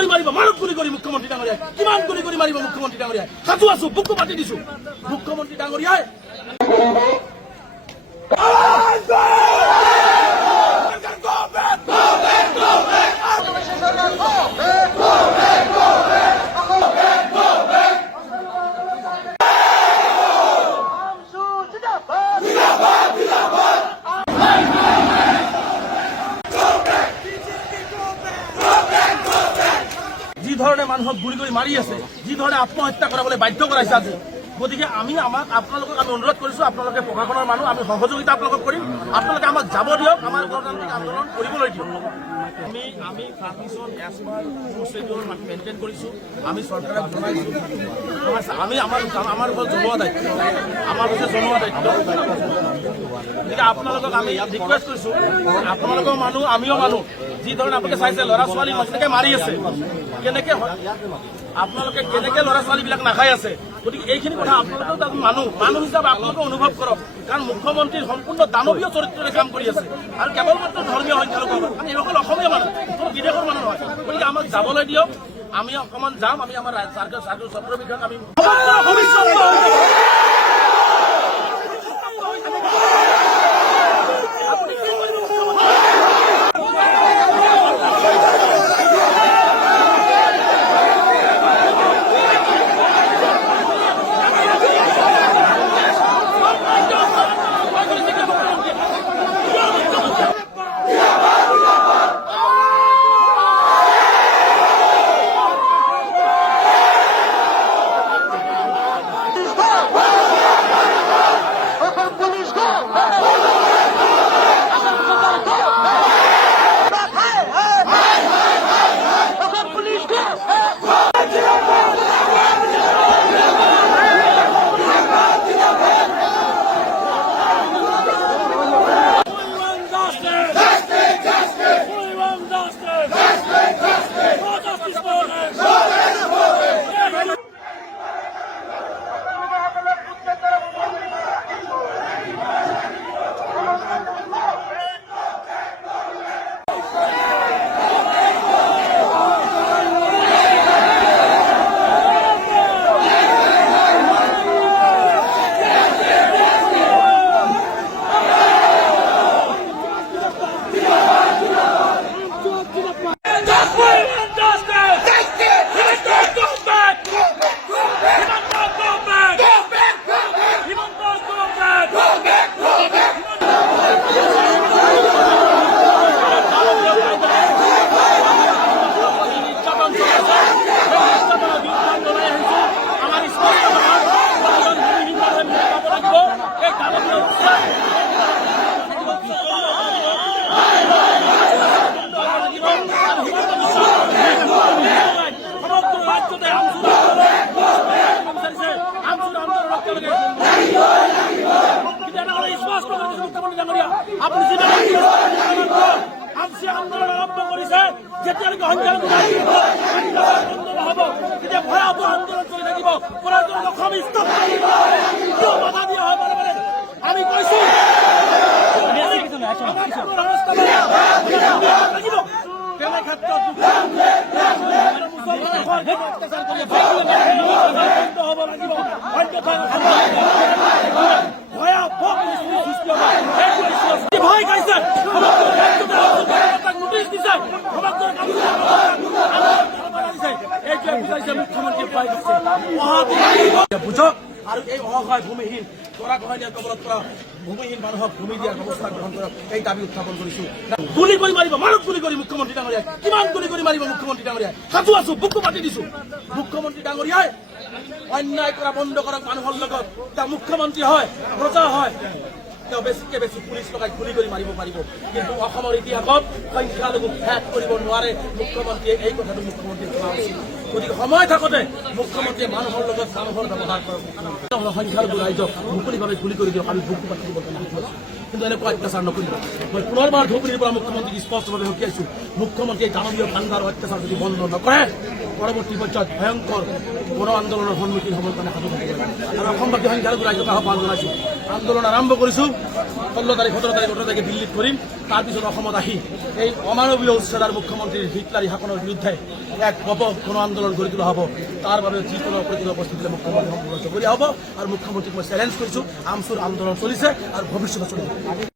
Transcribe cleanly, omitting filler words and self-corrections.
কৰি মাৰিব মাৰক গুলি কৰি মুখ্যমন্ত্ৰী ডাঙৰীয়াই কিমান গুলি কৰি মাৰিব মুখ্যমন্ত্ৰী ডাঙৰীয়াই সাজু আছো বুকু পাতি দিছো মুখ্যমন্ত্ৰী ডাঙৰীয়াই যি ধৰণে মানুহক গুলি কৰি মাৰি আছে যি ধৰণে আত্মহত্যা কৰাবলৈ বাধ্য কৰাইছে আজি গতিকে আমি আপোনালোকক আমি অনুৰোধ কৰিছো আপোনালোকে প্ৰশাসনৰ মানুহ আমি সহযোগিতা আপোনালোকক কৰিম আপোনালোকে আমাক যাব দিয়ক আমাৰ গণতান্ত্ৰিক আন্দোলন কৰিবলৈ দিয়ক আমি পাৰ্টিশ্যন এছপাৰ প্ৰচিডিউৰ মেইনটেইন কৰিছোঁ আমি চৰকাৰক জনাইছোঁ আমি আমাৰ ওপৰত জনোৱা দায়িত্ব আমাৰ ওপৰত জনোৱা দায়িত্ব গতিকে আপোনালোকক আমি ৰিকুৱেষ্ট কৰিছোঁ আপোনালোকৰ মানুহ আমিও মানুহ যি ধৰণে আপোনালোকে চাইছে ল'ৰা ছোৱালী কেনেকৈ মাৰি আছে কেনেকৈ আপোনালোকে কেনেকৈ ল'ৰা ছোৱালীবিলাক নাখাই আছে গতিকে এইখিনি কথা আপোনালোকেও তাত মানুহ হিচাপে আপোনালোকে অনুভৱ কৰক কাৰণ মুখ্যমন্ত্ৰীৰ সম্পূৰ্ণ দানৱীয় চৰিত্ৰৰে কাম কৰি আছে আৰু কেৱল মাত্ৰ ধৰ্মীয় সংখ্যালঘু কাৰণ এইসকল অসমীয়া মানুহ কোনো বিদেশৰ মানুহ নহয় গতিকে আমাক যাবলৈ দিয়ক আমি অকণমান যাম আমি আমাৰ ছাত্ৰ বিষয়ক আমি আন্দোলন আৰম্ভ কৰিছে যেতিয়ালৈকে সংখ্যালঘু নহ'ব তেতিয়া ভয়াৱহ আন্দোলন চলি থাকিব বাধা দিয়া হয় মানে আমি কৈছো তেনে ক্ষেত্ৰত হ'ব লাগিব ভয় খাইছে নোটিছ দিছে মুখ্যমন্ত্ৰী ভয় খাইছে বুঝক আৰু এই অসহায় ভূমিহীন গৰাখহনীয়া কবলত পৰা ভূমিহীন মানুহক ভূমি দিয়াৰ ব্যৱস্থা গ্ৰহণ কৰক এই দাবী উত্থাপন কৰিছো গুলি কৰি মাৰিব মাৰক গুলি কৰি মুখ্যমন্ত্ৰী ডাঙৰীয়াই কিমান গুলি কৰি মাৰিব মুখ্যমন্ত্ৰী ডাঙৰীয়াই সাজু আছো বুকু পাতি দিছো মুখ্যমন্ত্ৰী ডাঙৰীয়াই অন্যায় কৰা বন্ধ কৰক মানুহৰ লগত তেওঁ মুখ্যমন্ত্ৰী হয় প্ৰজা হয় তেওঁ বেছিকে বেছি পুলিচ লগাই গুলি কৰি মাৰিব পাৰিব কিন্তু অসমৰ ইতিহাসত সংখ্যালঘুক শেষ কৰিব নোৱাৰে মুখ্যমন্ত্ৰীয়ে এই কথাটো মুখ্যমন্ত্ৰীয়ে জনা উচিত গতিকে সময় থাকোঁতে মুখ্যমন্ত্ৰীয়ে মানুহৰ লগত মানুহৰ ব্যৱহাৰ কৰক সংখ্যালঘু ৰাইজক মুকলিভাৱে গুলি কৰি দিয়ক আমি বুকু পাতি দিব কিন্তু এনেকুৱা অত্যাচাৰ নকৰিব মই পুনৰবাৰ ধুবুৰীৰ পৰা মুখ্যমন্ত্ৰীক স্পষ্টভাৱে সকীয়াইছো মুখ্যমন্ত্ৰীয়ে দানৱীয় ভাণ্ডাৰ অত্যাচাৰ যদি বন্ধ নকৰে পৰৱৰ্তী পৰ্যায়ত ভয়ংকৰ গণ আন্দোলনৰ সন্মুখীন হ'বৰ কাৰণে সাজু থাকিব আৰু অসমবাসী সংখ্যালঘু ৰাইজক আহ্বান জনাইছোঁ আন্দোলন আৰম্ভ কৰিছোঁ 16 তাৰিখ 17 তাৰিখ 18 তাৰিখে দিল্লীত কৰিম তাৰপিছত অসমত আহি এই অমানৱীয় উচ্চতাৰ মুখ্যমন্ত্ৰীৰ হিটলাৰী শাসনৰ বিৰুদ্ধে এক ব্যাপক গণ আন্দোলন গঢ়ি তোলা হ'ব তাৰ বাবে যিকোনো প্ৰতিকূল পৰিস্থিতিলৈ মুখ্যমন্ত্ৰী সম্পূৰ্ণ জগৰীয়া হ'ব আৰু মুখ্যমন্ত্ৰীক মই চেলেঞ্জ কৰিছোঁ আমচুৰ আন্দোলন চলিছে আৰু ভৱিষ্যতে চলিব।